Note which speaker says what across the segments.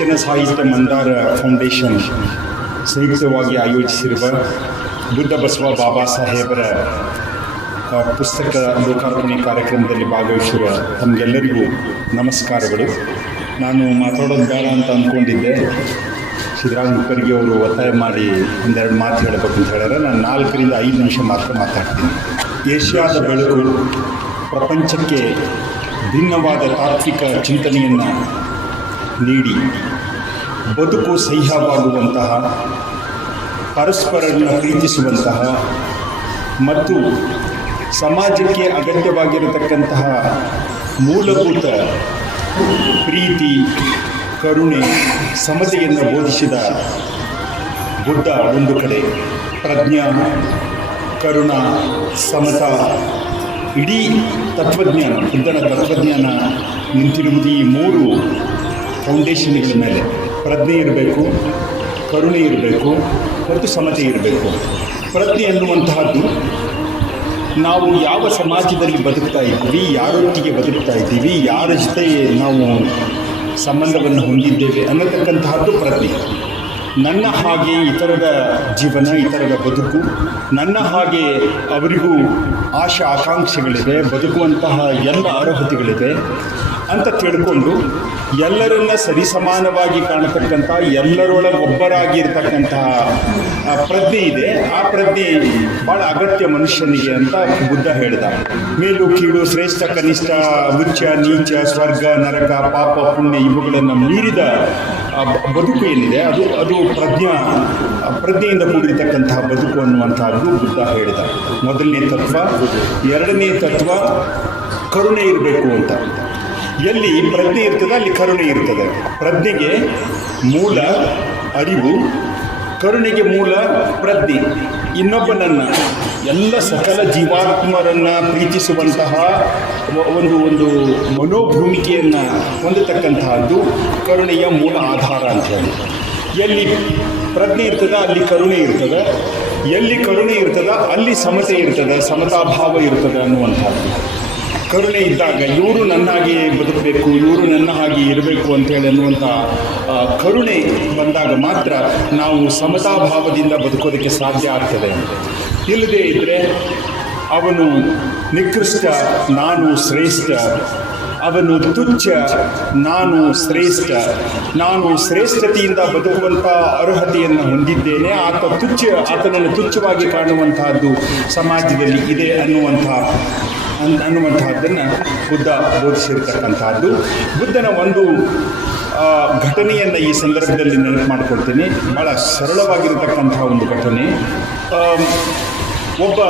Speaker 1: ವಚನ ಸಾಹಿತ್ಯ ಮಂದಾರ ಫೌಂಡೇಶನ್ ಸಂಯುಕ್ತವಾಗಿ ಆಯೋಜಿಸಿರುವ ಬುದ್ಧ ಬಸವ ಬಾಬಾ ಸಾಹೇಬರ ಪುಸ್ತಕ ಲೋಕಾರ್ಪಣೆ ಕಾರ್ಯಕ್ರಮದಲ್ಲಿ ಭಾಗವಹಿಸಿರುವ ತಮಗೆಲ್ಲರಿಗೂ ನಮಸ್ಕಾರಗಳು. ನಾನು ಮಾತಾಡೋದು ಬೇಡ ಅಂತ ಅಂದ್ಕೊಂಡಿದ್ದೆ. ಸಿದ್ದರಾಮ ಉಪ್ಪರಿಗೆ ಅವರು ಒತ್ತಾಯ ಮಾಡಿ ಒಂದೆರಡು ಮಾತು ಹೇಳಬೇಕು ಅಂತ ಹೇಳಿದ್ರೆ ನಾನು ನಾಲ್ಕರಿಂದ ಐದು ನಿಮಿಷ ಮಾತ್ರ ಮಾತಾಡ್ತೀನಿ. ಏಷ್ಯಾದ ಬೆಳಕು ಪ್ರಪಂಚಕ್ಕೆ ಭಿನ್ನವಾದ ತಾತ್ವಿಕ ಚಿಂತನೆಯನ್ನು ನೀಡಿ ಬದುಕು ಸಹ್ಯವಾಗುವಂತಹ ಪರಸ್ಪರರನ್ನು ಪ್ರೀತಿಸುವಂತಹ ಮತ್ತು ಸಮಾಜಕ್ಕೆ ಅಗತ್ಯವಾಗಿರತಕ್ಕಂತಹ ಮೂಲಭೂತ ಪ್ರೀತಿ, ಕರುಣೆ, ಸಮತೆಯನ್ನು ಬೋಧಿಸಿದ ಬುದ್ಧ ಒಂದು ಕಡೆ. ಪ್ರಜ್ಞಾ, ಕರುಣ, ಸಮತ, ಇಡೀ ತತ್ವಜ್ಞಾನ ಬುದ್ಧನ ತತ್ವಜ್ಞಾನ ನಿಂತಿರುವುದು ಈ ಮೂರು ಫೌಂಡೇಶನ್ಗಳ ಮೇಲೆ. ಪ್ರಜ್ಞೆ ಇರಬೇಕು, ಕರುಣೆ ಇರಬೇಕು ಮತ್ತು ಸಮತೆ ಇರಬೇಕು. ಪ್ರಜ್ಞೆ ಎನ್ನುವಂತಹದ್ದು ನಾವು ಯಾವ ಸಮಾಜದಲ್ಲಿ ಬದುಕ್ತಾ ಇದ್ದೀವಿ, ಯಾರೊಟ್ಟಿಗೆ ಬದುಕ್ತಾ ಇದ್ದೀವಿ, ಯಾರ ಜೊತೆ ನಾವು ಸಂಬಂಧವನ್ನು ಹೊಂದಿದ್ದೇವೆ ಅನ್ನತಕ್ಕಂತಹದ್ದು ಪ್ರಜ್ಞೆ. ನನ್ನ ಹಾಗೆ ಇತರದ ಜೀವನ, ಇತರದ ಬದುಕು, ನನ್ನ ಹಾಗೆ ಅವರಿಗೂ ಆಶಾ ಆಕಾಂಕ್ಷೆಗಳಿದೆ, ಬದುಕುವಂತಹ ಎಲ್ಲ ಅರ್ಹತೆಗಳಿದೆ ಅಂತ ತಿಳ್ಕೊಂಡು ಎಲ್ಲರನ್ನ ಸರಿಸಮಾನವಾಗಿ ಕಾಣತಕ್ಕಂಥ, ಎಲ್ಲರೊಳಗೆ ಒಬ್ಬರಾಗಿರ್ತಕ್ಕಂತಹ, ಆ, ಪ್ರಜ್ಞೆ ಇದೆ. ಆ ಪ್ರಜ್ಞೆ ಭಾಳ ಅಗತ್ಯ ಮನುಷ್ಯನಿಗೆ ಅಂತ ಬುದ್ಧ ಹೇಳಿದ. ಮೇಲು, ಕೀಳು, ಶ್ರೇಷ್ಠ, ಕನಿಷ್ಠ ಉಚ್ಚ ನೀಚ, ಸ್ವರ್ಗ, ನರಕ, ಪಾಪ, ಪುಣ್ಯ ಇವುಗಳನ್ನು ಮೀರಿದ ಬದುಕು ಏನಿದೆ? ಅದು ಅದು ಪ್ರಜ್ಞಾ ಪ್ರಜ್ಞೆಯಿಂದ ಕೂಡಿರ್ತಕ್ಕಂತಹ ಬದುಕು ಅನ್ನುವಂಥದ್ದು ಬುದ್ಧ ಹೇಳಿದ. ಮೊದಲನೇ ತತ್ವ, ಎರಡನೇ ತತ್ವ, ಕರುಣೆ ಇರಬೇಕು ಅಂತ. ಎಲ್ಲಿ ಪ್ರಜ್ಞೆ ಇರ್ತದೆ, ಅಲ್ಲಿ ಕರುಣೆ ಇರ್ತದೆ. ಪ್ರಜ್ಞೆಗೆ ಮೂಲ, ಅರಿವು, ಕರುಣೆಗೆ ಮೂಲ ಪ್ರಜ್ಞೆ. ಇನ್ನೊಬ್ಬನನ್ನು ಎಲ್ಲ ಸಕಲ ಜೀವಾತ್ಮರನ್ನ ಪ್ರೀತಿಸುವಂತಹ ಒಂದು ಒಂದು ಮನೋಭೂಮಿಕೆಯನ್ನು ಹೊಂದತಕ್ಕಂತಹದ್ದು ಕರುಣೆಯ ಮೂಲ ಆಧಾರ ಅಂತ ಹೇಳಿ. ಎಲ್ಲಿ ಪ್ರಜ್ಞೆ ಇರ್ತದ, ಅಲ್ಲಿ ಕರುಣೆ ಇರ್ತದೆ. ಎಲ್ಲಿ ಕರುಣೆ ಇರ್ತದ, ಅಲ್ಲಿ ಸಮತೆ ಇರ್ತದೆ, ಸಮತಾಭಾವ ಇರ್ತದೆ ಅನ್ನುವಂಥದ್ದು. ಕರುಣೆ ಇದ್ದಾಗ ಇವರು ನನ್ನ ಹಾಗೆ ಬದುಕಬೇಕು, ಇವರು ನನ್ನ ಹಾಗೆ ಇರಬೇಕು ಅಂತೇಳಿ ಅನ್ನುವಂಥ ಕರುಣೆ ಬಂದಾಗ ಮಾತ್ರ ನಾವು ಸಮತಾಭಾವದಿಂದ ಬದುಕೋದಕ್ಕೆ ಸಾಧ್ಯ ಆಗ್ತದೆ. ಇಲ್ಲದೇ ಇದ್ದರೆ ಅವನು ನಿಕೃಷ್ಟ, ನಾನು ಶ್ರೇಷ್ಠ, ಅವನು ತುಚ್ಛ, ನಾನು ಶ್ರೇಷ್ಠ, ನಾನು ಶ್ರೇಷ್ಠತೆಯಿಂದ ಬದುಕುವಂಥ ಅರ್ಹತೆಯನ್ನು ಹೊಂದಿದ್ದೇನೆ, ಆತ ತುಚ್ಛ, ಆತನನ್ನು ತುಚ್ಛವಾಗಿ ಕಾಣುವಂತಹದ್ದು ಸಮಾಜದಲ್ಲಿ ಇದೆ ಅನ್ನುವಂಥ ಅನ್- ಅನ್ನುವಂತಹದ್ದನ್ನು ಬುದ್ಧ ಬೋಧಿಸಿರ್ತಕ್ಕಂತಹದ್ದು ಬುದ್ಧನ ಒಂದು ಘಟನೆಯನ್ನು ಈ ಸಂದರ್ಭದಲ್ಲಿ ನೆನಪು ಮಾಡ್ಕೊಳ್ತೇನೆ. ಭಾಳ ಸರಳವಾಗಿರತಕ್ಕಂತಹ ಒಂದು ಘಟನೆ. ಒಬ್ಬ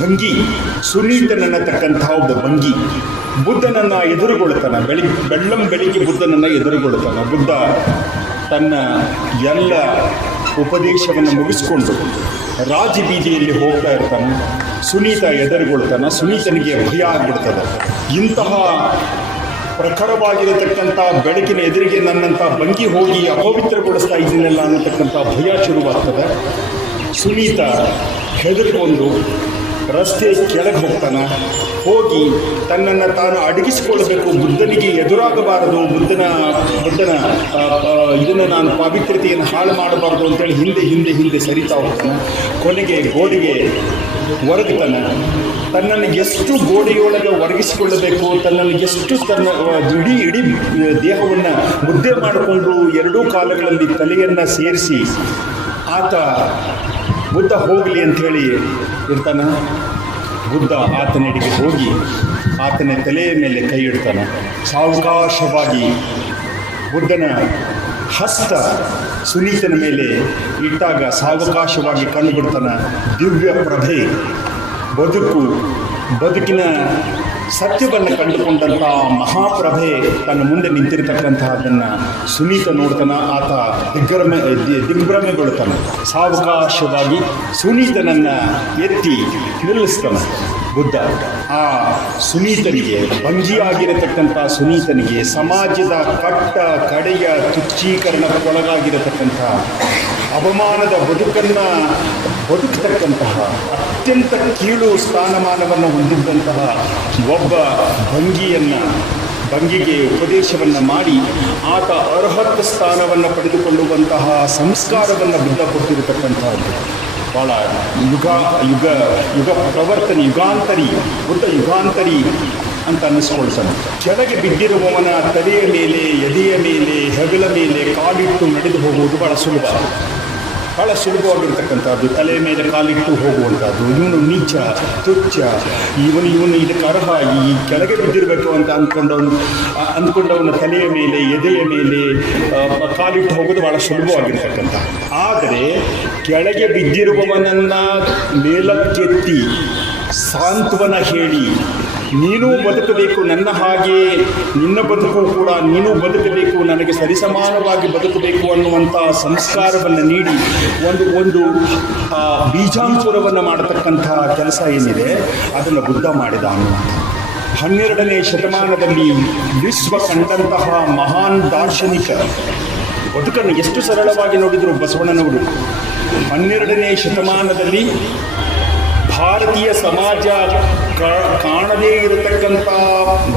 Speaker 1: ಭಂಗಿ ಸುನೀತನನ್ನತಕ್ಕಂತಹ ಒಬ್ಬ ಭಂಗಿ, ಬುದ್ಧನನ್ನ ಎದುರುಗೊಳ್ತಾನೆ. ಬೆಳಿ, ಬೆಳ್ಳಂ ಬೆಳಿಗ್ಗೆ ಬುದ್ಧನನ್ನು ಎದುರುಗೊಳ್ತಾನೆ. ಬುದ್ಧ ತನ್ನ ಎಲ್ಲ ಉಪದೇಶವನ್ನು ಮುಗಿಸ್ಕೊಂಡು ರಾಜ ಬೀದಿಯಲ್ಲಿ ಹೋಗ್ತಾ ಇರ್ತಾನೆ. ಸುನೀತ ಎದುರುಗೊಳ್ತಾನ. ಸುನೀತನಿಗೆ ಭಯ ಆಗ್ಬಿಡ್ತದೆ. ಇಂತಹ ಪ್ರಖರವಾಗಿರತಕ್ಕಂಥ ಬೆಳಕಿನ ಎದುರಿಗೆ ನನ್ನಂಥ ಬಂಗಿ ಹೋಗಿ ಅಪವಿತ್ರಗೊಳಿಸ್ತಾ ಇದ್ದೀನಲ್ಲ ಅನ್ನತಕ್ಕಂಥ ಭಯ ಶುರುವಾಗ್ತದೆ. ಸುನೀತ ಹೆದರ್ಕೊಂಡು ರಸ್ತೆ ಕೆಳಗೆ ಹೋಗ್ತಾನೆ. ಹೋಗಿ ತನ್ನನ್ನು ತಾನು ಅಡಗಿಸಿಕೊಳ್ಳಬೇಕು ಬುದ್ಧನಿಗೆ ಎದುರಾಗಬಾರದು. ಬುದ್ಧನ ಬುದ್ಧನ ಇದನ್ನು ನಾನು ಪಾವಿತ್ರ್ಯತೆಯನ್ನು ಹಾಳು ಮಾಡಬಾರ್ದು ಅಂತೇಳಿ ಹಿಂದೆ ಹಿಂದೆ ಹಿಂದೆ ಸರಿತಾ ಹೋಗ್ತಾನೆ. ಕೊನೆಗೆ ಗೋಡೆಗೆ ಒರಗ್ತಾನೆ. ತನ್ನನ್ನು ಎಷ್ಟು ಗೋಡೆಯೊಳಗೆ ಒರಗಿಸಿಕೊಳ್ಳಬೇಕು, ತನ್ನನ್ನು ಎಷ್ಟು ತನ್ನ ಇಡೀ ಇಡೀ ದೇಹವನ್ನು ಮುದ್ದೆ ಮಾಡಿಕೊಂಡು ಎರಡೂ ಕಾಲಗಳಲ್ಲಿ ತಲೆಯನ್ನು ಸೇರಿಸಿ, ಆತ ಬುದ್ಧ ಹೋಗಲಿ ಅಂಥೇಳಿ ಇರ್ತಾನೆ. ಬುದ್ಧ ಆತನೆಡೆಗೆ ಹೋಗಿ ಆತನ ತಲೆಯ ಮೇಲೆ ಕೈ ಇಡ್ತಾನೆ. ಸಾವಕಾಶವಾಗಿ ಬುದ್ಧನ ಹಸ್ತ ಸುನೀತನ ಮೇಲೆ ಇಟ್ಟಾಗ ಸಾವಕಾಶವಾಗಿ ಕಂಡುಬಿಡ್ತಾನೆ ದಿವ್ಯ ಪ್ರಭೆ. ಬದುಕು, ಬದುಕಿನ ಸತ್ಯವನ್ನು ಕಂಡುಕೊಂಡಂತಹ ಮಹಾಪ್ರಭೆ ತನ್ನ ಮುಂದೆ ನಿಂತಿರತಕ್ಕಂತಹದನ್ನ ಸುನೀತ ನೋಡ್ತಾನ. ಆತ ದಿಗ್ಭ್ರಮೆ ದಿಗ್ಭ್ರಮೆಗೊಳ್ತಾನೆ ಸಾವಕಾಶವಾಗಿ ಸುನೀತನನ್ನು ಎತ್ತಿ ನಿಲ್ಲಿಸ್ತಾನೆ ಬುದ್ಧ. ಆ ಸುನೀತನಿಗೆ, ಭಂಗಿಯಾಗಿರತಕ್ಕಂಥ ಸುನೀತನಿಗೆ, ಸಮಾಜದ ಕಟ್ಟ ಕಡೆಯ ತುಚ್ಚೀಕರಣಕ್ಕೊಳಗಾಗಿರತಕ್ಕಂಥ ಅವಮಾನದ ಬದುಕನ್ನು ಬದುಕತಕ್ಕಂತಹ ಅತ್ಯಂತ ಕೀಳು ಸ್ಥಾನಮಾನವನ್ನು ಹೊಂದಿದ್ದಂತಹ ಒಬ್ಬ ಭಂಗಿಯನ್ನು, ಭಂಗಿಗೆ ಉಪದೇಶವನ್ನು ಮಾಡಿ ಆತ ಅರ್ಹತ ಸ್ಥಾನವನ್ನು ಪಡೆದುಕೊಳ್ಳುವಂತಹ ಸಂಸ್ಕಾರವನ್ನು ಬುದ್ಧ ಕೊಟ್ಟಿರತಕ್ಕಂತಹದ್ದು ಭಾಳ ಯುಗ ಯುಗ ಯುಗ ಪ್ರವರ್ತನೆ, ಯುಗಾಂತರಿ ಬುದ್ಧ ಯುಗಾಂತರಿ ಅಂತ ಅನ್ನಿಸ್ಕೊಳ್ತಾನೆ ಕೆಳಗೆ ಬಿದ್ದಿರುವವನ ತಲೆಯ ಮೇಲೆ, ಎದೆಯ ಮೇಲೆ, ಹೆಗಲ ಮೇಲೆ ಕಾಲಿಟ್ಟು ನಡೆದು ಹೋಗುವುದು ಬಹಳ ಸುಲಭ. ಬಹಳ ಸುಲಭವಾಗಿರ್ತಕ್ಕಂಥದ್ದು. ತಲೆ ಮೇಲೆ ಕಾಲಿಟ್ಟು ಹೋಗುವಂಥದ್ದು. ಇವನು ನೀಚ ತುಚ್ಚ ಇವನು ಇವನು ಅರ್ಹ ಈ ಕೆಳಗೆ ಬಿದ್ದಿರಬೇಕು ಅಂತ ಅಂದ್ಕೊಂಡವನು ಅಂದ್ಕೊಂಡವನ ತಲೆಯ ಮೇಲೆ, ಎದೆಯ ಮೇಲೆ ಕಾಲಿಟ್ಟು ಹೋಗೋದು ಬಹಳ ಸುಲಭವಾಗಿರ್ತಕ್ಕಂಥ. ಆದರೆ ಕೆಳಗೆ ಬಿದ್ದಿರುವವನನ್ನು ಮೇಲಕ್ಕೆತ್ತಿ ಸಾಂತ್ವನ ಹೇಳಿ ನೀನೂ ಬದುಕಬೇಕು, ನನ್ನ ಹಾಗೆ ನಿನ್ನ ಬದುಕು ಕೂಡ ನೀನು ಬದುಕಬೇಕು, ನನಗೆ ಸರಿಸಮಾನವಾಗಿ ಬದುಕಬೇಕು ಅನ್ನುವಂಥ ಸಂಸ್ಕಾರವನ್ನು ನೀಡಿ ಒಂದು ಒಂದು ಬೀಜಾಂಕುರವನ್ನು ಮಾಡತಕ್ಕಂಥ ಕೆಲಸ ಏನಿದೆ, ಅದನ್ನು ಬುದ್ಧ ಮಾಡಿದ ಅನ್ನುವಂಥ ಹನ್ನೆರಡನೇ ಶತಮಾನದಲ್ಲಿ ವಿಶ್ವ ಕಂಡಂತಹ ಮಹಾನ್ ದಾರ್ಶನಿಕ, ಬದುಕನ್ನು ಎಷ್ಟು ಸರಳವಾಗಿ ನೋಡಿದರು ಬಸವಣ್ಣನವರು. ಹನ್ನೆರಡನೇ ಶತಮಾನದಲ್ಲಿ ಭಾರತೀಯ ಸಮಾಜ ಕಾಣದೇ ಇರತಕ್ಕಂಥ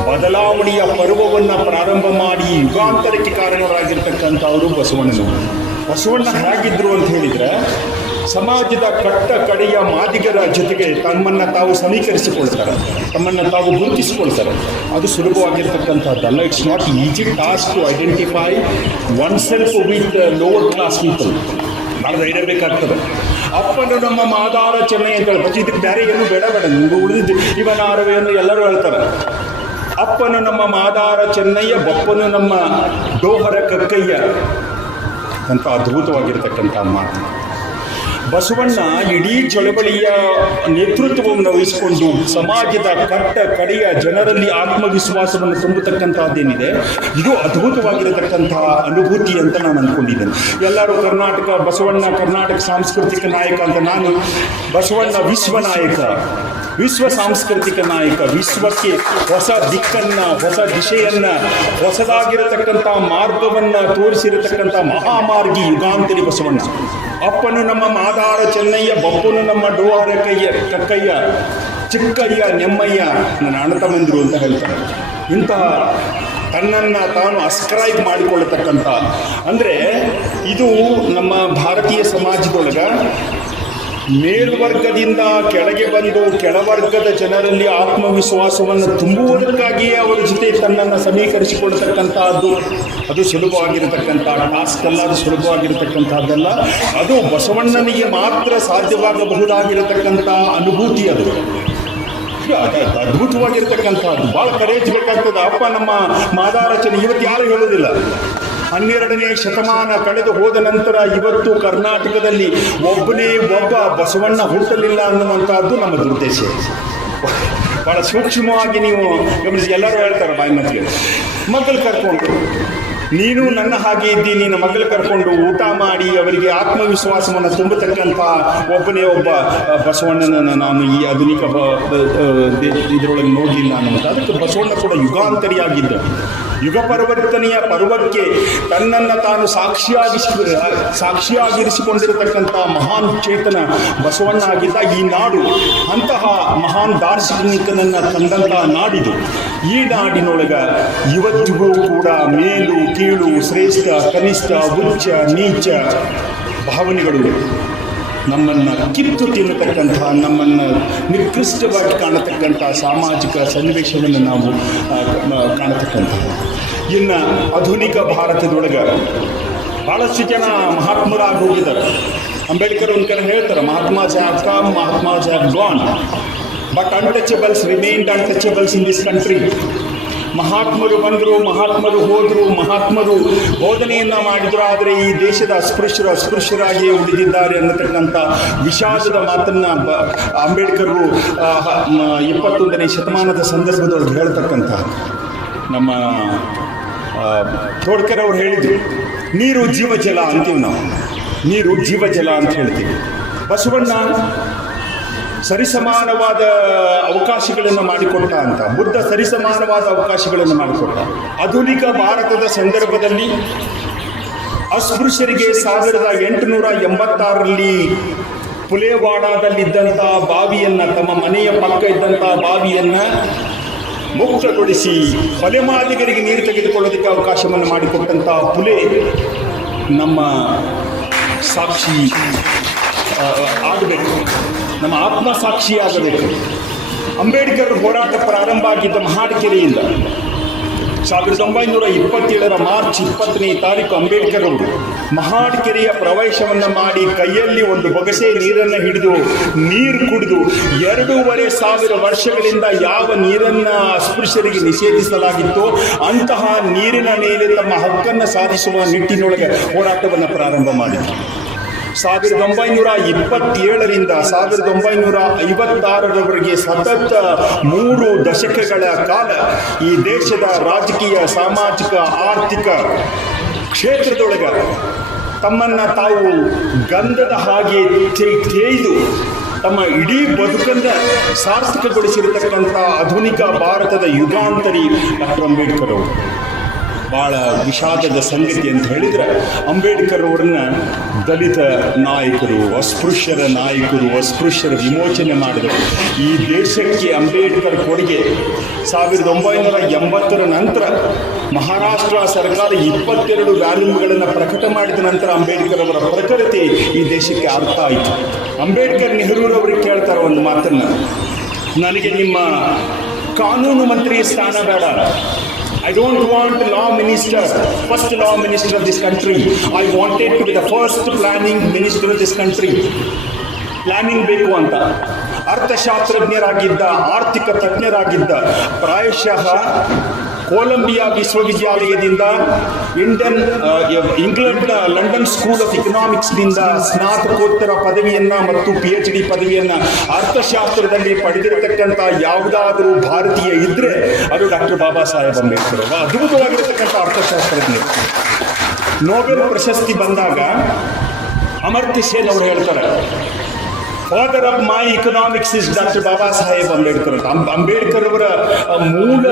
Speaker 1: ಬದಲಾವಣೆಯ ಪರ್ವವನ್ನು ಪ್ರಾರಂಭ ಮಾಡಿ ಯುಗಾಂತರಕ್ಕೆ ಕಾರಣರಾಗಿರ್ತಕ್ಕಂಥವರು ಬಸವಣ್ಣನವರು. ಬಸವಣ್ಣ ಹೇಗಿದ್ರು ಅಂತ ಹೇಳಿದರೆ, ಸಮಾಜದ ಕಟ್ಟ ಕಡೆಯ ಮಾದಿಗರ ಜೊತೆಗೆ ತಮ್ಮನ್ನು ತಾವು ಸಮೀಕರಿಸಿಕೊಳ್ತಾರೆ. ತಮ್ಮನ್ನು ತಾವು ಗುರುತಿಸಿಕೊಳ್ತಾರೆ. ಅದು ಸುಲಭವಾಗಿರ್ತಕ್ಕಂಥದ್ದಲ್ಲ it's not easy task to identify one self with lower class people ಭಾಳ ಧೈರ್ಯ ಬೇಕಾಗ್ತದೆ. ಅಪ್ಪನು ನಮ್ಮ ಮಾದಾರ ಚೆನ್ನೈ ಅಂತ ಹೇಳಿ. ಇದಕ್ಕೆ ಬೇರೆ ಏನು ಬೇಡ ಬೇಡ. ನಿಮ್ಗೆ ಉಳಿದಿದ್ದು ಇವನ ಆರವೆಯನ್ನು ಎಲ್ಲರೂ ಹೇಳ್ತಾರೆ. ಅಪ್ಪನ ನಮ್ಮ ಮಾದಾರ ಚೆನ್ನಯ್ಯ ಬಪ್ಪನು ನಮ್ಮ ದೋಹರ ಕಕ್ಕಯ್ಯ ಅಂತ ಅದ್ಭುತವಾಗಿರ್ತಕ್ಕಂಥ ಮಾತು. ಬಸವಣ್ಣ ಇಡೀ ಚಳವಳಿಯ ನೇತೃತ್ವವನ್ನು ವಹಿಸಿಕೊಂಡು ಸಮಾಜದ ಕಟ್ಟ ಕಡೆಯ ಜನರಲ್ಲಿ ಆತ್ಮವಿಶ್ವಾಸವನ್ನು ತುಂಬತಕ್ಕಂತಹದ್ದೇನಿದೆ ಇದು ಅದ್ಭುತವಾಗಿರತಕ್ಕಂತಹ ಅನುಭೂತಿ ಅಂತ ನಾನು ಅಂದ್ಕೊಂಡಿದ್ದೇನೆ ಎಲ್ಲರೂ ಕರ್ನಾಟಕ, ಬಸವಣ್ಣ ಕರ್ನಾಟಕ ಸಾಂಸ್ಕೃತಿಕ ನಾಯಕ ಅಂತ ನಾನು ಬಸವಣ್ಣ ವಿಶ್ವ ನಾಯಕ, ವಿಶ್ವ ಸಾಂಸ್ಕೃತಿಕ ನಾಯಕ, ವಿಶ್ವಕ್ಕೆ ಹೊಸ ದಿಕ್ಕನ್ನು, ಹೊಸ ದಿಶೆಯನ್ನು, ಹೊಸದಾಗಿರತಕ್ಕಂಥ ಮಾರ್ಗವನ್ನು ತೋರಿಸಿರತಕ್ಕಂಥ ಮಹಾಮಾರ್ಗಿ ಯುಗಾಂತರಿ ಬಸವಣ್ಣ. ಅಪ್ಪನು ನಮ್ಮ ಮಾದಾರ ಚೆನ್ನಯ್ಯ, ಬಪ್ಪನು ನಮ್ಮ ಡೋಹರ ಕೈಯ, ಕಕ್ಕಯ್ಯ, ಚಿಕ್ಕಯ್ಯ, ನೆಮ್ಮಯ್ಯ, ನನ್ನ ಅಣ್ಣ ತಮ್ಮಂದಿರು ಅಂತ ಹೇಳ್ತಾರೆ. ಇಂತಹ ತನ್ನನ್ನು ತಾನು ಅಸ್ಕ್ರೈಬ್ ಮಾಡಿಕೊಳ್ಳತಕ್ಕಂಥ ಅಂದರೆ ಇದು ನಮ್ಮ ಭಾರತೀಯ ಸಮಾಜದೊಳಗೆ ಮೇಲ್ವರ್ಗದಿಂದ ಕೆಳಗೆ ಬಂದು ಕೆಳವರ್ಗದ ಜನರಲ್ಲಿ ಆತ್ಮವಿಶ್ವಾಸವನ್ನು ತುಂಬುವುದಕ್ಕಾಗಿಯೇ ಅವರ ಜೊತೆ ತನ್ನನ್ನು ಸಮೀಕರಿಸಿಕೊಳ್ತಕ್ಕಂಥದ್ದು ಅದು ಸುಲಭವಾಗಿರತಕ್ಕಂಥ ಟಾಸ್ಕ್ ಅಲ್ಲ ಅದು ಸುಲಭವಾಗಿರತಕ್ಕಂಥದ್ದಲ್ಲ. ಅದು ಬಸವಣ್ಣನಿಗೆ ಮಾತ್ರ ಸಾಧ್ಯವಾಗಬಹುದಾಗಿರತಕ್ಕಂಥ ಅನುಭೂತಿ ಅದು. ಅದು ಅದ್ಭುತವಾಗಿರ್ತಕ್ಕಂಥದ್ದು. ಭಾಳ ಕರೇಜ್ ಬೇಕಾಗ್ತದೆ. ಅಪ್ಪ, ನಮ್ಮ ಮಾದಾರಚನೆ ಇವತ್ತು ಯಾರು ಹೇಳೋದಿಲ್ಲ ಹನ್ನೆರಡನೇ ಶತಮಾನ ಕಳೆದು ಹೋದ ನಂತರ ಇವತ್ತು ಕರ್ನಾಟಕದಲ್ಲಿ ಒಬ್ಬನೇ ಒಬ್ಬ ಬಸವಣ್ಣ ಹುಟ್ಟಲಿಲ್ಲ ಅನ್ನುವಂಥದ್ದು ನಮ್ಮ ದುರ್ದೇಶ ಬಹಳ ಸೂಕ್ಷ್ಮವಾಗಿ ನೀವು ಗಮನಿಸಿ, ಎಲ್ಲರೂ ಹೇಳ್ತಾರೆ ಬಾಯಿ ಮಧ್ಯೆ. ಮಕ್ಕಳು ಕರ್ಕೊಂಡು, ನೀನು ನನ್ನ ಹಾಗೆ ಇದ್ದಿ ನಿನ್ನ ಮಗಳು ಕರ್ಕೊಂಡು ಊಟ ಮಾಡಿ, ಅವರಿಗೆ ಆತ್ಮವಿಶ್ವಾಸವನ್ನು ತುಂಬತಕ್ಕಂಥ ಒಬ್ಬನೇ ಒಬ್ಬ ಬಸವಣ್ಣನನ್ನು ನಾನು ಈ ಆಧುನಿಕ ಇದರೊಳಗೆ ನೋಡಲಿಲ್ಲ ಅನ್ನುವಂಥ ಅದಕ್ಕೆ ಬಸವಣ್ಣ ಕೂಡ ಯುಗಾಂತರಿಯಾಗಿದ್ದ. ಯುಗ ಪರಿವರ್ತನೆಯ ಪರ್ವಕ್ಕೆ ತನ್ನನ್ನು ತಾನು ಸಾಕ್ಷಿಯಾಗಿಸಿ ಸಾಕ್ಷಿಯಾಗಿರಿಸಿಕೊಂಡಿರತಕ್ಕಂಥ ಮಹಾನ್ ಚೇತನ ಬಸವಣ್ಣ ಆಗಿದ್ದ ಈ ನಾಡು, ಅಂತಹ ಮಹಾನ್ ದಾರ್ಶನಿಕನನ್ನ ತಂದಂತಹ ನಾಡಿದು. ಈ ನಾಡಿನೊಳಗ ಇವತ್ತಿಗೂ ಕೂಡ ಮೇಲು, ಕೀಳು, ಶ್ರೇಷ್ಠ, ಕನಿಷ್ಠ ಉಚ್ಚ ನೀಚ ಭಾವನೆಗಳು ನಮ್ಮನ್ನು ಕಿತ್ತು ತಿನ್ನತಕ್ಕಂಥ ನಮ್ಮನ್ನು ನಿಕೃಷ್ಟವಾಗಿ ಕಾಣತಕ್ಕಂಥ ಸಾಮಾಜಿಕ ಸನ್ನಿವೇಶವನ್ನು ನಾವು ಕಾಣತಕ್ಕಂಥ ಇನ್ನು ಆಧುನಿಕ ಭಾರತದೊಳಗೆ ಭಾಳಷ್ಟು ಜನ ಮಹಾತ್ಮರಾಗಿ ಹೋಗಿದ್ದಾರೆ. ಅಂಬೇಡ್ಕರ್ ಒಂದು ಕಡೆ ಹೇಳ್ತಾರೆ, ಮಹಾತ್ಮ ಜಾಬ್ come, Mahatma job gone but untouchables remained untouchables in this country ಮಹಾತ್ಮರು ಬಂದರು, ಮಹಾತ್ಮರು ಹೋದರು, ಮಹಾತ್ಮರು ಬೋಧನೆಯನ್ನು ಮಾಡಿದರು. ಆದರೆ ಈ ದೇಶದ ಅಸ್ಪೃಶ್ಯರು ಅಸ್ಪೃಶ್ಯರಾಗಿ ಉಳಿದಿದ್ದಾರೆ ಅನ್ನತಕ್ಕಂಥ ವಿಷಾದದ ಮಾತನ್ನ ಅಂಬೇಡ್ಕರ್ರು ಇಪ್ಪತ್ತೊಂದನೇ ಶತಮಾನದ ಸಂದರ್ಭದಲ್ಲಿ ಹೇಳ್ತಕ್ಕಂಥ ನಮ್ಮ ತೋಡ್ಕರ್ ಅವ್ರು ಹೇಳಿದ್ರು, ನೀರು ಜೀವಜಲ ಅಂತೀವಿ ನಾವು. ನೀರು ಜೀವಜಲ ಅಂತ ಹೇಳ್ತೀವಿ. ಬಸವಣ್ಣ ಸರಿಸಮಾನವಾದ ಅವಕಾಶಗಳನ್ನು ಮಾಡಿಕೊಟ್ಟ ಅಂತ. ಬುದ್ಧ ಸರಿಸಮಾನವಾದ ಅವಕಾಶಗಳನ್ನು ಮಾಡಿಕೊಟ್ಟ. ಆಧುನಿಕ ಭಾರತದ ಸಂದರ್ಭದಲ್ಲಿ ಅಸ್ಪೃಶ್ಯರಿಗೆ ಸಾವಿರದ ಎಂಟುನೂರ ಎಂಬತ್ತಾರರಲ್ಲಿ ಪುಲೇವಾಡಾದಲ್ಲಿದ್ದಂಥ ಬಾವಿಯನ್ನು, ತಮ್ಮ ಮನೆಯ ಪಕ್ಕ ಇದ್ದಂಥ ಬಾವಿಯನ್ನು ಮುಕ್ತಗೊಳಿಸಿ ಕೊಲೆಮಾದಿಗರಿಗೆ ನೀರು ತೆಗೆದುಕೊಳ್ಳೋದಕ್ಕೆ ಅವಕಾಶವನ್ನು ಮಾಡಿಕೊಟ್ಟಂಥ ಪುಲೆ ನಮ್ಮ ಸಾಕ್ಷಿ ಆಗಬೇಕು. ನಮ್ಮ ಆತ್ಮ ಸಾಕ್ಷಿಯಾಗಬೇಕು ಅಂಬೇಡ್ಕರ್ ಹೋರಾಟ ಪ್ರಾರಂಭ ಆಗಿದ್ದ ಮಹಾಡಿಕೆರೆಯಿಂದ ಸಾವಿರದ ಒಂಬೈನೂರ ಇಪ್ಪತ್ತೇಳರ ಮಾರ್ಚ್ ಇಪ್ಪತ್ತನೇ ತಾರೀಕು ಅಂಬೇಡ್ಕರ್ ಅವರು ಮಹಾಡ್ಕೆರೆಯ ಪ್ರವೇಶವನ್ನು ಮಾಡಿ ಕೈಯಲ್ಲಿ ಒಂದು ಬೊಗಸೆ ನೀರನ್ನು ಹಿಡಿದು ನೀರು ಕುಡಿದು ಎರಡೂವರೆ ಸಾವಿರ ವರ್ಷಗಳಿಂದ ಯಾವ ನೀರನ್ನು ಅಸ್ಪೃಶ್ಯರಿಗೆ ನಿಷೇಧಿಸಲಾಗಿತ್ತೋ ಅಂತಹ ನೀರಿನ ಮೇಲೆ ತಮ್ಮ ಹಕ್ಕನ್ನು ಸಾಧಿಸುವ ನಿಟ್ಟಿನೊಳಗೆ ಹೋರಾಟವನ್ನು ಪ್ರಾರಂಭ ಮಾಡಿದರು. ಸಾವಿರದ ಒಂಬೈನೂರ ಇಪ್ಪತ್ತೇಳರಿಂದ ಸಾವಿರದ ಒಂಬೈನೂರ ಐವತ್ತಾರರವರೆಗೆ ಸತತ ಮೂರು ದಶಕಗಳ ಕಾಲ ಈ ದೇಶದ ರಾಜಕೀಯ, ಸಾಮಾಜಿಕ, ಆರ್ಥಿಕ ಕ್ಷೇತ್ರದೊಳಗ ತಮ್ಮನ್ನ ತಾವು ಗಂಧದ ಹಾಗೆ ತೇಯ್ದು ತಮ್ಮ ಇಡೀ ಬದುಕನ್ನ ಸಾರ್ಥಕಗೊಳಿಸಿರತಕ್ಕಂಥ ಆಧುನಿಕ ಭಾರತದ ಯುಗಾಂತರಿ ಡಾಕ್ಟರ್ ಅಂಬೇಡ್ಕರ್ ಅವರು. ಭಾಳ ವಿಷಾದದ ಸಂಗತಿ ಅಂತ ಹೇಳಿದ್ರೆ ಅಂಬೇಡ್ಕರ್ ಅವರನ್ನ ದಲಿತ ನಾಯಕರು, ಅಸ್ಪೃಶ್ಯರ ನಾಯಕರು, ಅಸ್ಪೃಶ್ಯರ ವಿಮೋಚನೆ ಮಾಡಿದರು. ಈ ದೇಶಕ್ಕೆ ಅಂಬೇಡ್ಕರ್ ಕೊಡುಗೆ ಸಾವಿರದ ಒಂಬೈನೂರ ಎಂಬತ್ತರ ನಂತರ ಮಹಾರಾಷ್ಟ್ರ ಸರ್ಕಾರ ಇಪ್ಪತ್ತೆರಡು ವ್ಯಾಲ್ಯೂಗಳನ್ನು ಪ್ರಕಟ ಮಾಡಿದ ನಂತರ ಅಂಬೇಡ್ಕರ್ ಅವರ ಪ್ರಕೃತಿ ಈ ದೇಶಕ್ಕೆ ಅರ್ಥ ಆಯಿತು. ಅಂಬೇಡ್ಕರ್ ನೆಹರೂರವ್ರಿಗೆ ಕೇಳ್ತಾರೆ ಒಂದು ಮಾತನ್ನು. ನನಗೆ ನಿಮ್ಮ ಕಾನೂನು ಮಂತ್ರಿ ಸ್ಥಾನ ಬೇಡ. I don't want law minister, first law minister of this country. I wanted to be the first planning minister of this country. Planning ಬೇಕು ಅಂತ ಅರ್ಥಶಾಸ್ತ್ರಜ್ಞರಾಗಿದ್ದ ಆರ್ಥಿಕ ತಜ್ಞರಾಗಿದ್ದ ಪ್ರಾಯಶಃ ಕೊಲಂಬಿಯಾ ವಿಶ್ವವಿದ್ಯಾಲಯದಿಂದ, ಇಂಡಿಯನ್ ಇಂಗ್ಲೆಂಡ್ನ ಲಂಡನ್ ಸ್ಕೂಲ್ ಆಫ್ ಇಕನಾಮಿಕ್ಸ್ನಿಂದ ಸ್ನಾತಕೋತ್ತರ ಪದವಿಯನ್ನ ಮತ್ತು ಪಿ ಎಚ್ ಡಿ ಪದವಿಯನ್ನ ಅರ್ಥಶಾಸ್ತ್ರದಲ್ಲಿ ಪಡೆದಿರತಕ್ಕಂಥ ಯಾವುದಾದರೂ ಭಾರತೀಯ ಇದ್ರೆ ಅದು ಡಾಕ್ಟರ್ ಬಾಬಾ ಸಾಹೇಬ್ ಅಂಬೇಡ್ಕರ್. ಅದ್ಭುತವಾಗಿರತಕ್ಕಂಥ ಅರ್ಥಶಾಸ್ತ್ರಜ್ಞ ನೋಬೆಲ್ ಪ್ರಶಸ್ತಿ ಬಂದಾಗ ಅಮರ್ತ್ಯ ಸೇನ್ ಅವರು ಹೇಳ್ತಾರೆ father of my economics is doctor Baba Saheb Ambedkar ಅಂತ. ಅಂಬೇಡ್ಕರ್ ಅವರ ಮೂಲ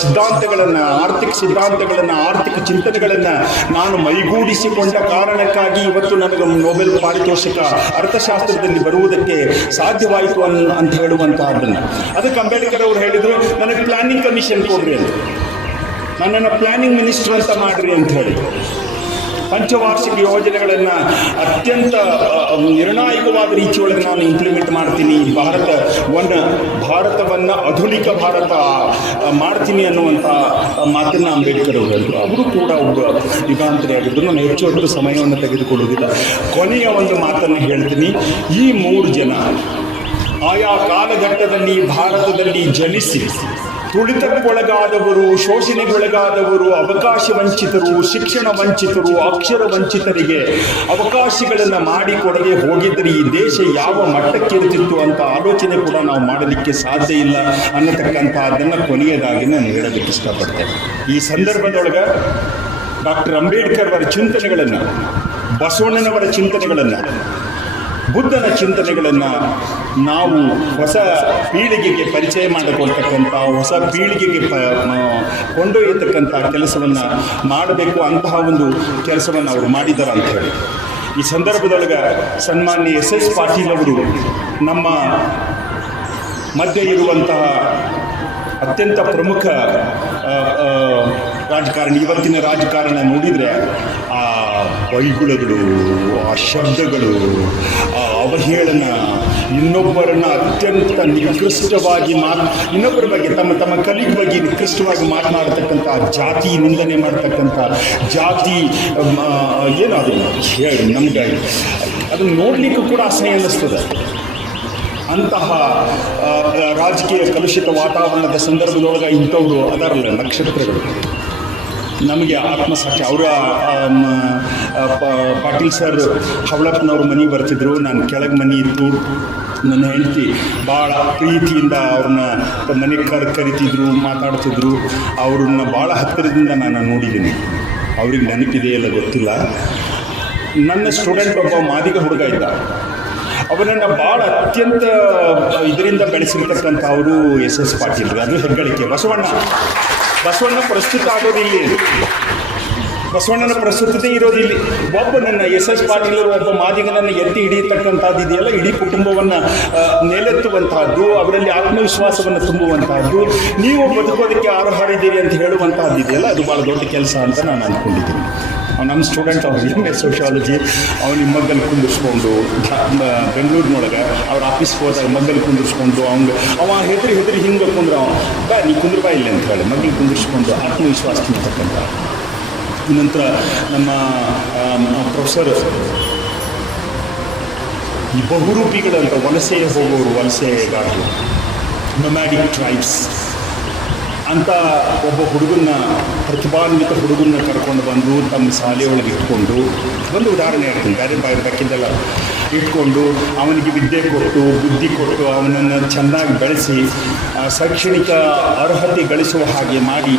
Speaker 1: ಸಿದ್ಧಾಂತಗಳನ್ನು, ಆರ್ಥಿಕ ಸಿದ್ಧಾಂತಗಳನ್ನು, ಆರ್ಥಿಕ ಚಿಂತನೆಗಳನ್ನು ನಾನು ಮೈಗೂಡಿಸಿಕೊಂಡ ಕಾರಣಕ್ಕಾಗಿ ಇವತ್ತು ನನಗೆ ನೊಬೆಲ್ ಪಾರಿತೋಷಿಕ ಅರ್ಥಶಾಸ್ತ್ರದಲ್ಲಿ ಬರುವುದಕ್ಕೆ ಸಾಧ್ಯವಾಯಿತು ಅನ್ ಅಂತ ಹೇಳುವಂತಹದ್ದನ್ನು. ಅದಕ್ಕೆ ಅಂಬೇಡ್ಕರ್ ಅವರು ಹೇಳಿದರು, ನನಗೆ ಪ್ಲಾನಿಂಗ್ ಕಮಿಷನ್ ಕೊಡ್ರಿ ಅಂತ. ನನ್ನನ್ನು ಪ್ಲಾನಿಂಗ್ ಮಿನಿಸ್ಟರ್ ಅಂತ ಮಾಡ್ರಿ ಅಂತ ಹೇಳಿ ಪಂಚವಾರ್ಷಿಕ ಯೋಜನೆಗಳನ್ನು ಅತ್ಯಂತ ನಿರ್ಣಾಯಕವಾದ ರೀತಿಯೊಳಗೆ ನಾನು ಇಂಪ್ಲಿಮೆಂಟ್ ಮಾಡ್ತೀನಿ. ಭಾರತ ಒಂದು ಭಾರತವನ್ನು ಆಧುನಿಕ ಭಾರತ ಮಾಡ್ತೀನಿ ಅನ್ನುವಂಥ ಮಾತನ್ನು ಅಂಬೇಡ್ಕರ್ ಅವರು ಅವರು ಕೂಡ ಒಬ್ಬ ಯುಗಾಂತರಿಯಾಗಿದ್ದರು ನಾನು ಹೆಚ್ಚು ಹೊತ್ತು ಸಮಯವನ್ನು ತೆಗೆದುಕೊಳ್ಳುವುದಿಲ್ಲ. ಕೊನೆಯ ಒಂದು ಮಾತನ್ನು ಹೇಳ್ತೀನಿ. ಈ ಮೂರು ಜನ ಆಯಾ ಕಾಲಘಟ್ಟದಲ್ಲಿ ಭಾರತದಲ್ಲಿ ಜನಿಸಿ ತುಳಿತಕ್ಕೊಳಗಾದವರು, ಶೋಷಣೆಗೊಳಗಾದವರು, ಅವಕಾಶ ವಂಚಿತರು, ಶಿಕ್ಷಣ ವಂಚಿತರು, ಅಕ್ಷರ ವಂಚಿತರಿಗೆ ಅವಕಾಶಗಳನ್ನು ಮಾಡಿಕೊಡದೆ ಹೋಗಿದ್ದರೆ ಈ ದೇಶ ಯಾವ ಮಟ್ಟಕ್ಕಿರುತ್ತಿತ್ತು ಅಂತ ಆಲೋಚನೆ ಕೂಡ ನಾವು ಮಾಡಲಿಕ್ಕೆ ಸಾಧ್ಯ ಇಲ್ಲ ಅನ್ನತಕ್ಕಂಥದ್ದನ್ನು ಕೊನೆಯದಾಗಿ ನಾನು ಹೇಳೋದಕ್ಕೆ ಇಷ್ಟಪಡ್ತೇನೆ. ಈ ಸಂದರ್ಭದೊಳಗೆ ಡಾಕ್ಟರ್ ಅಂಬೇಡ್ಕರ್ ಅವರ ಚಿಂತನೆಗಳನ್ನು, ಬಸವಣ್ಣನವರ ಚಿಂತನೆಗಳನ್ನು ಬುದ್ಧನ ಚಿಂತನೆಗಳನ್ನು ನಾವು ಹೊಸ ಪೀಳಿಗೆಗೆ ಪರಿಚಯ ಮಾಡಿಕೊಳ್ತಕ್ಕಂಥ, ಹೊಸ ಪೀಳಿಗೆಗೆ ಪ ಕೊಂಡೊಯ್ಯತಕ್ಕಂಥ ಕೆಲಸವನ್ನು ಮಾಡಬೇಕು ಅಂತಹ ಒಂದು ಕೆಲಸವನ್ನು ಅವರು ಮಾಡಿದ್ದಾರೆ ಅಂತ ಹೇಳಿ. ಈ ಸಂದರ್ಭದೊಳಗೆ ಸನ್ಮಾನ್ಯ ಎಸ್ ಎಸ್ ಪಾಟೀಲ್ ಅವರು ನಮ್ಮ ಮಧ್ಯೆ ಇರುವಂತಹ ಅತ್ಯಂತ ಪ್ರಮುಖ ರಾಜಕಾರಣಿ, ಇವತ್ತಿನ ರಾಜಕಾರಣ ನೋಡಿದರೆ ಆ ಬೈಗುಳಗಳು ಆ ಶಬ್ದಗಳು, ಆ ಅವಹೇಳನ ಇನ್ನೊಬ್ಬರನ್ನ ಅತ್ಯಂತ ನಿಕೃಷ್ಟವಾಗಿ ಮಾತು, ಇನ್ನೊಬ್ಬರ ಬಗ್ಗೆ ತಮ್ಮ ತಮ್ಮ ಕಲಿಗೆ ಬಗ್ಗೆ ನಿಕೃಷ್ಟವಾಗಿ ಮಾತನಾಡತಕ್ಕಂಥ ಜಾತಿ ನಿಂದನೆ ಮಾಡ್ತಕ್ಕಂಥ ಜಾತಿ ಏನದು ಹೇಳಿ, ನಮ್ಗೆ ಅದನ್ನು ನೋಡಲಿಕ್ಕೂ ಕೂಡ ಅಸಹ್ಯ ಅನ್ನಿಸ್ತದೆ. ಅಂತಹ ರಾಜಕೀಯ ಕಲುಷಿತ ವಾತಾವರಣದ ಸಂದರ್ಭದೊಳಗೆ ಇಂಥವ್ರು ಅದರಲ್ಲ ನಕ್ಷತ್ರಗಳು. ನಮಗೆ ಆತ್ಮಸಾಕ್ಷಿ. ಅವರ ಪಾಟೀಲ್ ಸರ್ ಹವಳಪ್ಪನವ್ರ ಮನೆ ಬರ್ತಿದ್ರು. ನಾನು ಕೆಳಗೆ ಮನೆ ಇತ್ತು. ನನ್ನ ಹೆಂಡತಿ ಭಾಳ ಪ್ರೀತಿಯಿಂದ ಅವ್ರನ್ನ ಮನೆಗೆ ಕರ್, ಕರಿತಿದ್ರು, ಮಾತಾಡ್ತಿದ್ರು. ಅವ್ರನ್ನ ಭಾಳ ಹತ್ತಿರದಿಂದ ನಾನು ನೋಡಿದ್ದೀನಿ. ಅವ್ರಿಗೆ ನೆನಪಿದೆಯಲ್ಲ ಗೊತ್ತಿಲ್ಲ. ನನ್ನ ಸ್ಟೂಡೆಂಟ್ ಒಬ್ಬ ಮಾದಿಗ ಹುಡುಗ ಇದ್ದ. ಅವರನ್ನು ಭಾಳ ಅತ್ಯಂತ ಇದರಿಂದ ಬೆಳೆಸಿರ್ತಕ್ಕಂಥ ಅವರು ಎಸ್ ಎಸ್ ಪಾಟೀಲ್ ಅದು ಹೆಗ್ಗಳಿಕೆ. ಬಸವಣ್ಣ. ಬಸವಣ್ಣ ಪ್ರಸ್ತುತ ಆಗೋದು ಇಲ್ಲಿ. ಬಸವಣ್ಣನ ಪ್ರಸ್ತುತತೆ ಇರೋದಿಲ್ಲ ಇಲ್ಲಿ. ಒಬ್ಬನನ್ನ ಎಸ್ ಎಸ್ ಪಾಟೀಲ್ ಒಬ್ಬ ಮಾದಿಗನನ್ನು ಎತ್ತಿ ಹಿಡಿಯತಕ್ಕಂಥದ್ದು ಇದೆಯಲ್ಲ? ಇಡೀ ಕುಟುಂಬವನ್ನು ನೆಲೆತ್ತುವಂತಹದ್ದು ಅವರಲ್ಲಿ ಆತ್ಮವಿಶ್ವಾಸವನ್ನು ತುಂಬುವಂತಹದ್ದು ನೀವು ಬದುಕೋದಕ್ಕೆ ಅರ್ಹರಿದ್ದೀರಿ ಅಂತ ಹೇಳುವಂತಹದ್ದು ಇದೆಯಲ್ಲ? ಅದು ಬಹಳ ದೊಡ್ಡ ಕೆಲಸ ಅಂತ ನಾನು ಅಂದ್ಕೊಂಡಿದ್ದೀನಿ. ನಮ್ಮ ಸ್ಟೂಡೆಂಟ್ ಅವ್ರು ಎ ಸೋಷಿಯಾಲಜಿ ಅವ್ನು ಮಗ್ಗಲ್ಲಿ ಕುಂದಿರ್ಸ್ಕೊಂಡು ಬೆಂಗಳೂರಿನೊಳಗೆ ಅವ್ರ ಆಫೀಸ್ಗೆ ಹೋದಾಗ ಮಗ್ಗಲ್ಲಿ ಕುಂದಿರ್ಸ್ಕೊಂಡು ಅವ್ನು ಅವ ಹೆದರಿ ಹೆದರಿ ಹಿಂಗೆ ಕುಂದ್ರೆ ಅವ ಬಾ ನೀ ಕುಂದ್ರ ಬಾ ಇಲ್ಲ ಅಂತ ಹೇಳಿ ಮಗ್ಗಲ್ಲಿ ಕುಂದಿರ್ಸ್ಕೊಂಡು ಆತ್ಮವಿಶ್ವಾಸ ಮಾಡ್ತಕ್ಕಂಥ ನಂತರ ನಮ್ಮ ಪ್ರೊಫೆಸರ್ ಈ ಬಹುರೂಪಿಗಳಂತ ವಲಸೆ ಹೋಗೋರು, ವಲಸೆಗಾರರು ನೊಮ್ಯಾಡಿಕ್ ಟ್ರೈಬ್ಸ್ ಅಂತ ಒಬ್ಬ ಹುಡುಗನ್ನ, ಪ್ರತಿಭಾನ್ವಿತ ಹುಡುಗನ್ನ ಕರ್ಕೊಂಡು ಬಂದು ತಮ್ಮ ಶಾಲೆಯೊಳಗೆ ಇಟ್ಕೊಂಡು, ಒಂದು ಉದಾಹರಣೆ ಹೇಳ್ತೀನಿ ಬೇರೆ ಬಾಯಿ ಬೇಕಿದ್ದಲ್ಲ ಇಟ್ಕೊಂಡು, ಅವನಿಗೆ ವಿದ್ಯೆ ಕೊಟ್ಟು, ಬುದ್ಧಿ ಕೊಟ್ಟು, ಅವನನ್ನು ಚೆನ್ನಾಗಿ ಬೆಳೆಸಿ ಶೈಕ್ಷಣಿಕ ಅರ್ಹತೆ ಗಳಿಸುವ ಹಾಗೆ ಮಾಡಿ,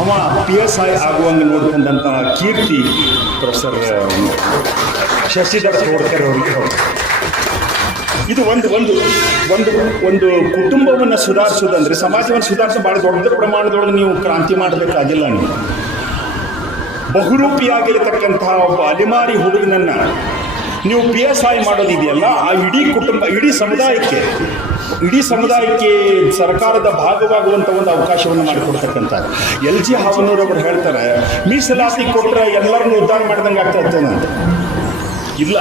Speaker 1: ಅವ ಪಿ ಎಸ್ ಐ ಆಗುವಂಗೆ ನೋಡ್ಕೊಂಡಂಥ ಕೀರ್ತಿ ಪ್ರೊಫೆಸರ್ ಶಶಿಧರ್ ತೋಡ್ಕರ್ ಅವರಿಗೆ. ಇದು ಒಂದು ಒಂದು ಒಂದು ಒಂದು ಕುಟುಂಬವನ್ನು ಸುಧಾರಿಸೋದಂದ್ರೆ ಸಮಾಜವನ್ನು ಸುಧಾರಿಸೋ ಬಹಳ ದೊಡ್ಡ ಪ್ರಮಾಣದೊಳಗೆ ನೀವು ಕ್ರಾಂತಿ ಮಾಡಬೇಕಾಗಿಲ್ಲ ನೀವು. ಬಹುರೂಪಿಯಾಗಿರತಕ್ಕಂತಹ ಒಬ್ಬ ಅಲೆಮಾರಿ ಹುಡುಗನನ್ನ ನೀವು ಪಿ ಎಸ್ ಐ ಮಾಡೋದಿದೆಯಲ್ಲ, ಆ ಇಡೀ ಕುಟುಂಬ, ಇಡೀ ಸಮುದಾಯಕ್ಕೆ ಇಡೀ ಸಮುದಾಯಕ್ಕೆ ಸರ್ಕಾರದ ಭಾಗವಾಗುವಂಥ ಒಂದು ಅವಕಾಶವನ್ನು ಮಾಡಿಕೊಡ್ತಕ್ಕಂಥ ಎಲ್ ಜಿ ಹಾವನೂರವರು ಹೇಳ್ತಾರೆ, ಮೀಸಲಾತಿ ಕೊಟ್ಟರೆ ಎಲ್ಲರನ್ನೂ ಉದ್ಧಾರ ಮಾಡ್ದಂಗೆ ಆಗ್ತೈತೆ ಅಂತ. ಇಲ್ಲ.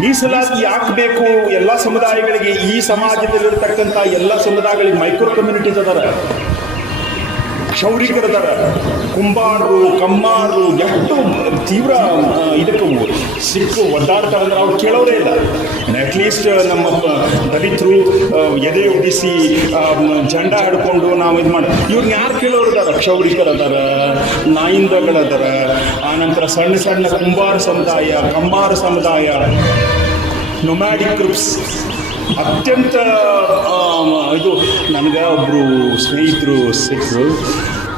Speaker 1: ಮೀಸಲಾತಿ ಯಾಕೆ ಬೇಕು ಎಲ್ಲ ಸಮುದಾಯಗಳಿಗೆ ಈ ಸಮಾಜದಲ್ಲಿರ್ತಕ್ಕಂಥ ಎಲ್ಲ ಸಮುದಾಯಗಳಿಗೆ ಮೈಕ್ರೋ ಕಮ್ಯುನಿಟೀಸ್ ಅದಾರ. ಕ್ಷೌರಿಕರದಾರ. ಕುಂಬಾರರು, ಕಮ್ಮಾರರು, ಎಷ್ಟು ತೀವ್ರ ಇದಕ್ಕೆ ಸಿಕ್ಕು ಒದ್ದಾಡ್ತಾರೆ ಅಂದ್ರೆ ಅವ್ರು ಕೇಳೋರೇ ಇಲ್ಲ. ಅಟ್ಲೀಸ್ಟ್ ನಮ್ಮ ದಲಿತರು ಎದೆ ಉಡಿಸಿ ಜಂಡ ಹಿಡ್ಕೊಂಡು ನಾವು ಇದು ಮಾಡಿ ಇವ್ರನ್ನ ಯಾರು ಕೇಳೋರು ಅದಾರ ಕ್ಷೌರಿಕರದಾರ ನಾಯಿಂದಗಳದಾರ ಆನಂತರ ಸಣ್ಣ ಸಣ್ಣ ಕುಂಬಾರ ಸಮುದಾಯ, ಕಂಬಾರ ಸಮುದಾಯ ನೊಮ್ಯಾಡಿಕ್ ಗ್ರೂಪ್ಸ್ ಅತ್ಯಂತ ಇದು, ನನಗೆ ಒಬ್ಬರು ಸ್ನೇಹಿತರು ಸಿಕ್ಕರು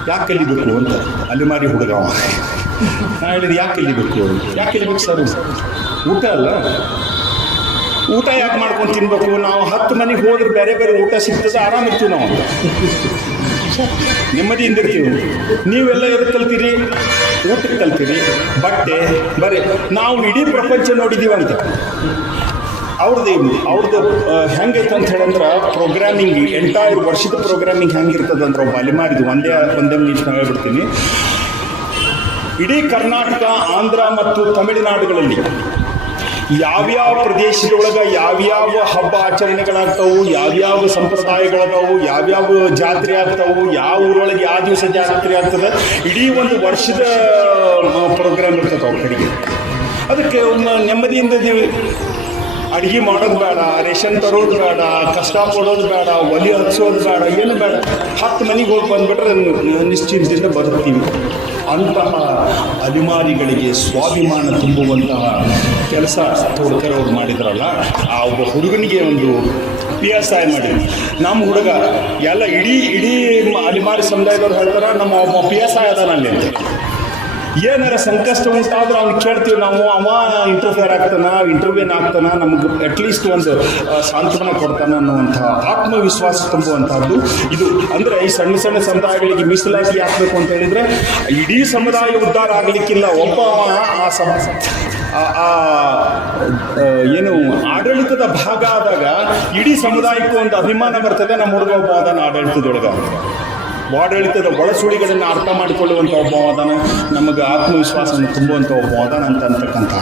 Speaker 1: ಯಾಕೆ ಕಲಿಬೇಕು ಅಂತ? ಅಲೆಮಾರಿ ಹುಡುಗ. ನಾ ಹೇಳಿದೆ ಯಾಕೆ ಕಲಿಬೇಕು ಯಾಕೆ ಕಲಿಬೇಕು ಸರ್? ಊಟ ಅಲ್ಲ? ಊಟ ಯಾಕೆ ಮಾಡ್ಕೊಂಡು ತಿನ್ಬೇಕು? ನಾವು ಹತ್ತು ಮನೆಗೆ ಹೋದ್ರೆ ಬೇರೆ ಬೇರೆ ಊಟ ಸಿಗ್ತದೆ ಆರಾಮಿರ್ತೀವಿ ನಾವು. ನೆಮ್ಮದಿಯಿಂದ ಇರ್ತೀವಿ. ನೀವೆಲ್ಲ ಎದಕ್ಕೆ ಕಲ್ತೀರಿ? ಊಟಕ್ಕೆ ಕಲ್ತೀರಿ. ಬಟ್ಟೆ, ಬರೀ, ನಾವು ಇಡೀ ಪ್ರಪಂಚ ನೋಡಿದ್ದೀವಿ ಅಂತ. ಅವ್ರದ್ದು ಅವ್ರದ್ದು ಹೆಂಗೈತೆ ಅಂತ ಹೇಳಂದ್ರೆ ಪ್ರೋಗ್ರಾಮಿಂಗ್ ಎಂಟೈರ್ ವರ್ಷದ ಪ್ರೋಗ್ರಾಮಿಂಗ್ ಹೆಂಗಿರ್ತದೆ ಅಂದ್ರೆ ಒಬ್ಬ ಅಲಿಮಾರಿದು ಒಂದೇ ಒಂದೇ ನಿಮಿಷ ಹೇಳ್ಬಿಡ್ತೀನಿ ಇಡೀ ಕರ್ನಾಟಕ, ಆಂಧ್ರ ಮತ್ತು ತಮಿಳುನಾಡುಗಳಲ್ಲಿ ಯಾವ್ಯಾವ ಪ್ರದೇಶದೊಳಗೆ ಯಾವ್ಯಾವ ಹಬ್ಬ ಆಚರಣೆಗಳಾಗ್ತಾವು, ಯಾವ್ಯಾವ ಸಂಪ್ರದಾಯಗಳದಾವು ಯಾವ್ಯಾವ ಜಾತ್ರೆ ಆಗ್ತಾವು, ಯಾವ ಊರೊಳಗೆ ಯಾವ ದಿವಸ ಜಾತ್ರೆ ಆಗ್ತದೆ, ಇಡೀ ಒಂದು ವರ್ಷದ ಪ್ರೋಗ್ರಾಮ್ ಇರ್ತದೆ ಅವ್ರ ಕಡೆಗೆ. ಅದಕ್ಕೆ ಒಂದು ನೆಮ್ಮದಿಯಿಂದ ಅಡುಗೆ ಮಾಡೋದು ಬೇಡ, ರೇಷನ್ ತರೋದು ಬೇಡ, ಕಷ್ಟ ಪಡೋದು ಬೇಡ, ಒಲಿ ಹಚ್ಚೋದು ಬೇಡ, ಏನು ಬೇಡ. ಹತ್ತು ಮನೆಗೆ ಹೋಗಿ ಬಂದುಬಿಟ್ರೆ ನಿಶ್ಚಿಂತದಿಂದ ಬದುಕ್ತೀವಿ ಅಂತಹ ಅಭಿಮಾನಿಗಳಿಗೆ ಸ್ವಾಭಿಮಾನ ತುಂಬುವಂತಹ ಕೆಲಸ ತೋಡ್ಕರ್ ಅವ್ರು ಮಾಡಿದ್ರಲ್ಲ, ಆ ಒಬ್ಬ ಹುಡುಗನಿಗೆ ಒಂದು ಐ ಮಾಡಿದ್ವಿ ನಮ್ಮ ಹುಡುಗ, ಎಲ್ಲ ಇಡೀ ಇಡೀ ಅಲಿಮಾರಿ ಸಮುದಾಯದವ್ರು ಹೇಳ್ತಾರೆ, ನಮ್ಮ ಒಬ್ಬ ಪಿ ಎಸ್ ಐ ಅದಾನಲ್ಲಿ ಅಂತ. ಏನಾರ ಸಂಕಷ್ಟ ಉಂಟಾದ್ರೆ ಅವ್ನು ಕೇಳ್ತೀವಿ ನಾವು ಅವ ಇಂಟರ್ಫಿಯರ್ ಆಗ್ತಾನ ಇಂಟರ್ವ್ಯೂನ್ ಆಗ್ತಾನ ನಮ್ಗೆ ಅಟ್ಲೀಸ್ಟ್ ಒಂದು ಸಾಂತ್ವನ ಕೊಡ್ತಾನ ಅನ್ನುವಂಥ ಆತ್ಮವಿಶ್ವಾಸ ತುಂಬುವಂಥದ್ದು ಇದು. ಅಂದ್ರೆ ಈ ಸಣ್ಣ ಸಣ್ಣ ಸಮುದಾಯಗಳಿಗೆ ಮೀಸಲಾತಿ ಹಾಕ್ಬೇಕು ಅಂತ ಹೇಳಿದ್ರೆ ಇಡೀ ಸಮುದಾಯ ಉದ್ಧಾರ ಆಗಲಿಕ್ಕಿಲ್ಲ. ಒಬ್ಬ ಆ ಸಮ ಆ, ಏನು ಆಡಳಿತದ ಭಾಗ ಆದಾಗ ಇಡೀ ಸಮುದಾಯಕ್ಕೂ ಒಂದು ಅಭಿಮಾನ ಬರ್ತದೆ. ನಮ್ಮ ಹುಡುಗ ಒಬ್ಬ ಅದನ್ನ ಆಡಳಿತದೊಳಗ. ಆಡಳಿತದ ಒಳಸುಳಿಗಳನ್ನು ಅರ್ಥ ಮಾಡಿಕೊಳ್ಳುವಂಥ ಒಬ್ಬ ಅದಾನ ನಮಗೆ ಆತ್ಮವಿಶ್ವಾಸವನ್ನು ತುಂಬುವಂಥ ಒಬ್ಬ ಅದಾನ ಅಂತ ಅಂತಕ್ಕಂಥ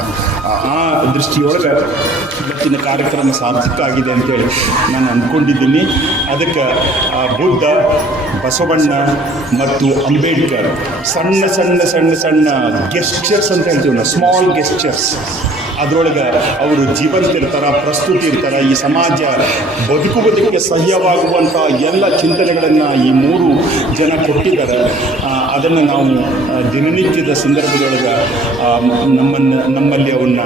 Speaker 1: ಆ- ದೃಷ್ಟಿಯೊಳಗೆ ಇವತ್ತಿನ ಕಾರ್ಯಕ್ರಮ ಸಾರ್ಥಕ ಆಗಿದೆ ಅಂತೇಳಿ ನಾನು ಅಂದ್ಕೊಂಡಿದ್ದೀನಿ ಅದಕ್ಕೆ ಬುದ್ಧ, ಬಸವಣ್ಣ ಮತ್ತು ಅಂಬೇಡ್ಕರ್ ಸಣ್ಣ ಸಣ್ಣ ಸಣ್ಣ ಸಣ್ಣ ಗೆಸ್ಚರ್ಸ್ ಅಂತ ಹೇಳ್ತೀವಿ ನಾವು ಸ್ಮಾಲ್ ಗೆಸ್ಚರ್ಸ್ ಅದರೊಳಗೆ ಅವರು ಜೀವಂತ ಇರ್ತಾರ ಪ್ರಸ್ತುತಿ ಇರ್ತಾರ ಈ ಸಮಾಜ ಬದುಕು ಬದುಕಿಗೆ ಸಹ್ಯವಾಗುವಂಥ ಎಲ್ಲ ಚಿಂತನೆಗಳನ್ನು ಈ ಮೂರು ಜನ ಕೊಟ್ಟಿದ್ದಾರೆ. ಅದನ್ನು ನಾವು ದಿನನಿತ್ಯದ ಸಂದರ್ಭದೊಳಗೆ ನಮ್ಮನ್ನು, ನಮ್ಮಲ್ಲಿ ಅವನ್ನ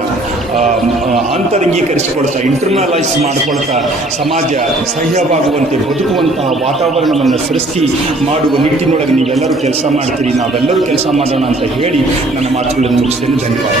Speaker 1: ಆಂತರಂಗೀಕರಿಸಿಕೊಳ್ತಾ ಇಂಟರ್ನಲೈಸ್ ಮಾಡಿಕೊಳ್ತಾ, ಸಮಾಜ ಸಹ್ಯವಾಗುವಂತೆ ಬದುಕುವಂತಹ ವಾತಾವರಣವನ್ನು ಸೃಷ್ಟಿ ಮಾಡುವ ನಿಟ್ಟಿನೊಳಗೆ ನೀವೆಲ್ಲರೂ ಕೆಲಸ ಮಾಡ್ತೀರಿ, ನಾವೆಲ್ಲರೂ ಕೆಲಸ ಮಾಡೋಣ ಅಂತ ಹೇಳಿ ನನ್ನ ಮಾತುಗಳನ್ನು ಮುಗಿಸ್ತೇನೆ. ಧನ್ಯವಾದ